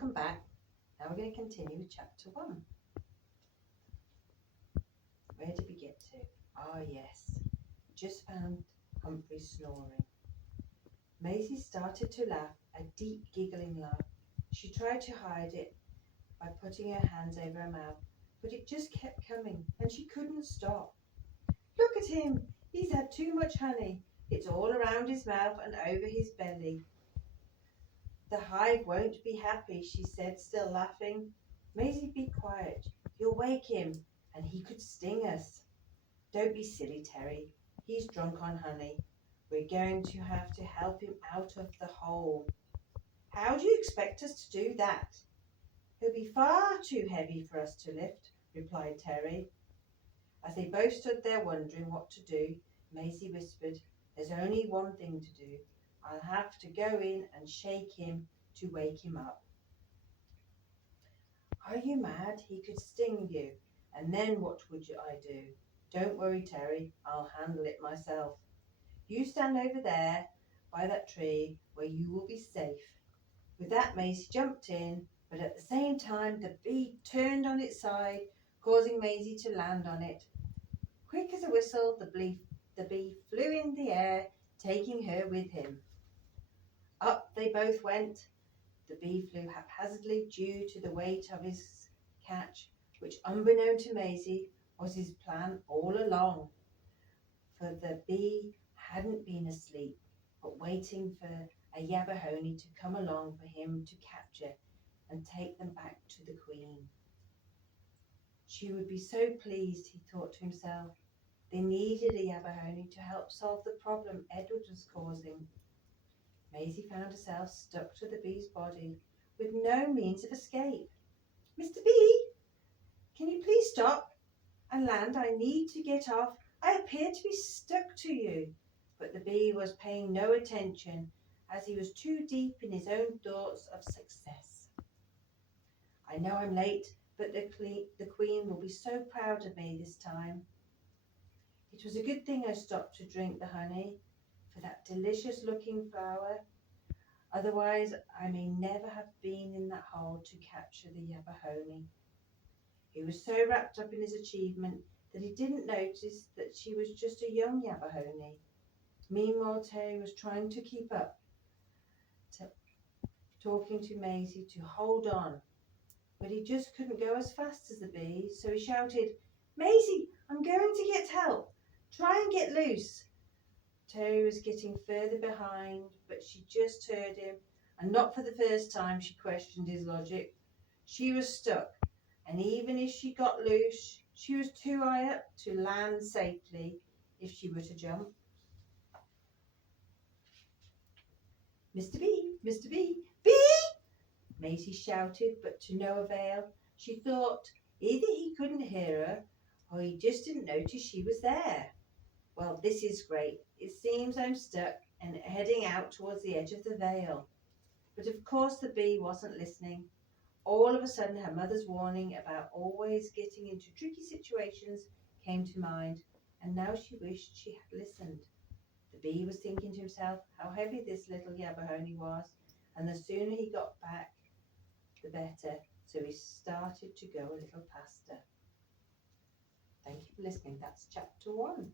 welcome back. Now we're going to continue with chapter 1. Where did we get to? Ah, yes. Just found Humphrey snoring. Maisie started to laugh, a deep giggling laugh. She tried to hide it by putting her hands over her mouth, but it just kept coming and she couldn't stop. Look at him! He's had too much honey. It's all around his mouth and over his belly. The hive won't be happy, she said, still laughing. Maisie, be quiet. You'll wake him, and he could sting us. Don't be silly, Terry. He's drunk on honey. We're going to have to help him out of the hole. How do you expect us to do that? He'll be far too heavy for us to lift, replied Terry. As they both stood there wondering what to do, Maisie whispered, There's only one thing to do. I'll have to go in and shake him to wake him up. Are you mad? He could sting you. And then what would I do? Don't worry, Terry. I'll handle it myself. You stand over there by that tree where you will be safe. With that, Maisie jumped in, but at the same time the bee turned on its side, causing Maisie to land on it. Quick as a whistle, the bee flew in the air, taking her with him. Up they both went. The bee flew haphazardly due to the weight of his catch, which, unbeknown to Maisie, was his plan all along. For the bee hadn't been asleep, but waiting for a Yabbahoney to come along for him to capture and take them back to the Queen. She would be so pleased, he thought to himself. They needed a Yabbahoney to help solve the problem Edward was causing. Maisie found herself stuck to the bee's body with no means of escape. Mr. Bee, can you please stop and land? I need to get off. I appear to be stuck to you. But the bee was paying no attention as he was too deep in his own thoughts of success. I know I'm late, but the Queen will be so proud of me this time. It was a good thing I stopped to drink the honey for that delicious-looking flower. Otherwise, I may never have been in that hole to capture the Yabbahoney. He was so wrapped up in his achievement that he didn't notice that she was just a young Yabbahoney. Meanwhile, Terry was trying to keep up, talking to Maisie to hold on, but he just couldn't go as fast as the bee, so he shouted, Maisie, I'm going to get help. Try and get loose. Terry was getting further behind, but she just heard him, and not for the first time she questioned his logic. She was stuck, and even if she got loose, she was too high up to land safely if she were to jump. Mr. B, Mr. B, Bee! Maisie shouted, but to no avail. She thought either he couldn't hear her, or he just didn't notice she was there. Well, this is great. It seems I'm stuck and heading out towards the edge of the veil. But of course the bee wasn't listening. All of a sudden her mother's warning about always getting into tricky situations came to mind, and now she wished she had listened. The bee was thinking to himself how heavy this little Yabbahoney was, and the sooner he got back, the better, so he started to go a little faster. Thank you for listening. That's chapter 1.